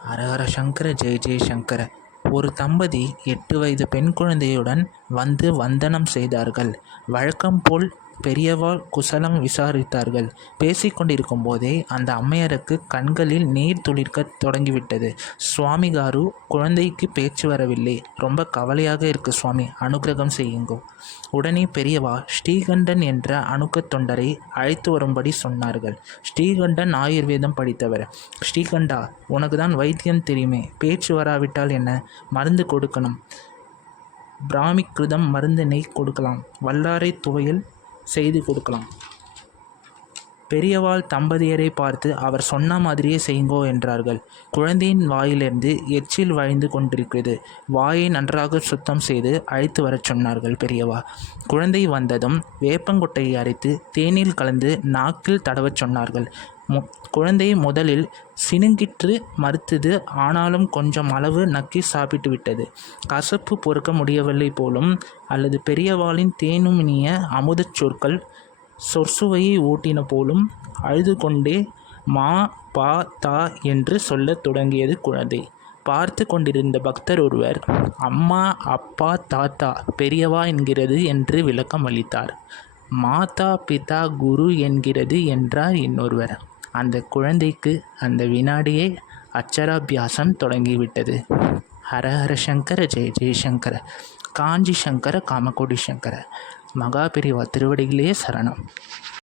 ஹரஹர சங்கர ஜெய ஜெயசங்கர. ஒரு தம்பதி 8 வயது பெண் குழந்தையுடன் வந்து வந்தனம் செய்தார்கள். வழக்கம் போல் பெரியவாள் குசலம் விசாரித்தார்கள். பேசிக்கொண்டிருக்கும் போதே அந்த அம்மையாருக்கு கண்களில் நீர் துளிர்க்க தொடங்கிவிட்டது. சுவாமி காரு, குழந்தைக்கு பேச்சு வரவில்லை, ரொம்ப கவலையாக இருக்கு சுவாமி, அனுகிரகம் செய்யுங்கோ. உடனே பெரியவா ஸ்ரீகண்டன் என்ற அணுக்கத் தொண்டரை அழைத்து வரும்படி சொன்னார்கள். ஸ்ரீகண்டன் ஆயுர்வேதம் படித்தவர். ஸ்ரீகண்டா, உனக்கு தான் வைத்தியம் தெரியுமே, பேச்சு வராவிட்டால் என்ன? மருந்து கொடுக்கணும். பிராமிக்கிருதம் மருந்து நெய் கொடுக்கலாம், வல்லாரை துவையல் செய்து கொடுக்கலாம். பெரியவாள் தம்பதியரை பார்த்து அவர் சொன்ன மாதிரியே செய்யுங்கோ என்றார்கள். குழந்தையின் வாயிலிருந்து எச்சில் வழிந்து கொண்டிருக்கிறது. வாயை நன்றாக சுத்தம் செய்து அழைத்து வரச் சொன்னார்கள் பெரியவா. குழந்தை வந்ததும் வேப்பங்கொட்டையை அரைத்து தேனில் கலந்து நாக்கில் தடவச் சொன்னார்கள். குழந்தை முதலில் சினுங்கிற்று, மறுத்தது. ஆனாலும் கொஞ்சம் அளவு நக்கி சாப்பிட்டு விட்டது. கசப்பு பொறுக்க முடியவில்லை போலும், அல்லது பெரியவாளின் தேனுமினிய அமுதச் சொற்கள் சொற்சுவையை ஊட்டின போலும். அழுது கொண்டே மா பா தா என்று சொல்லத் தொடங்கியது குழந்தை. பார்த்து கொண்டிருந்த பக்தர் ஒருவர், அம்மா அப்பா தாத்தா பெரியவா என்கிறது என்று விளக்கம் அளித்தார். மாதா பிதா குரு என்கிறது என்றார் இன்னொருவர். அந்த குழந்தைக்கு அந்த வினாடியே அச்சராபியாசம் தொடங்கிவிட்டது. ஹரஹர சங்கர ஜெய ஜெயசங்கர. காஞ்சி சங்கர காமகோடி சங்கர. மகாபெரிவா திருவடிகளே சரணம்.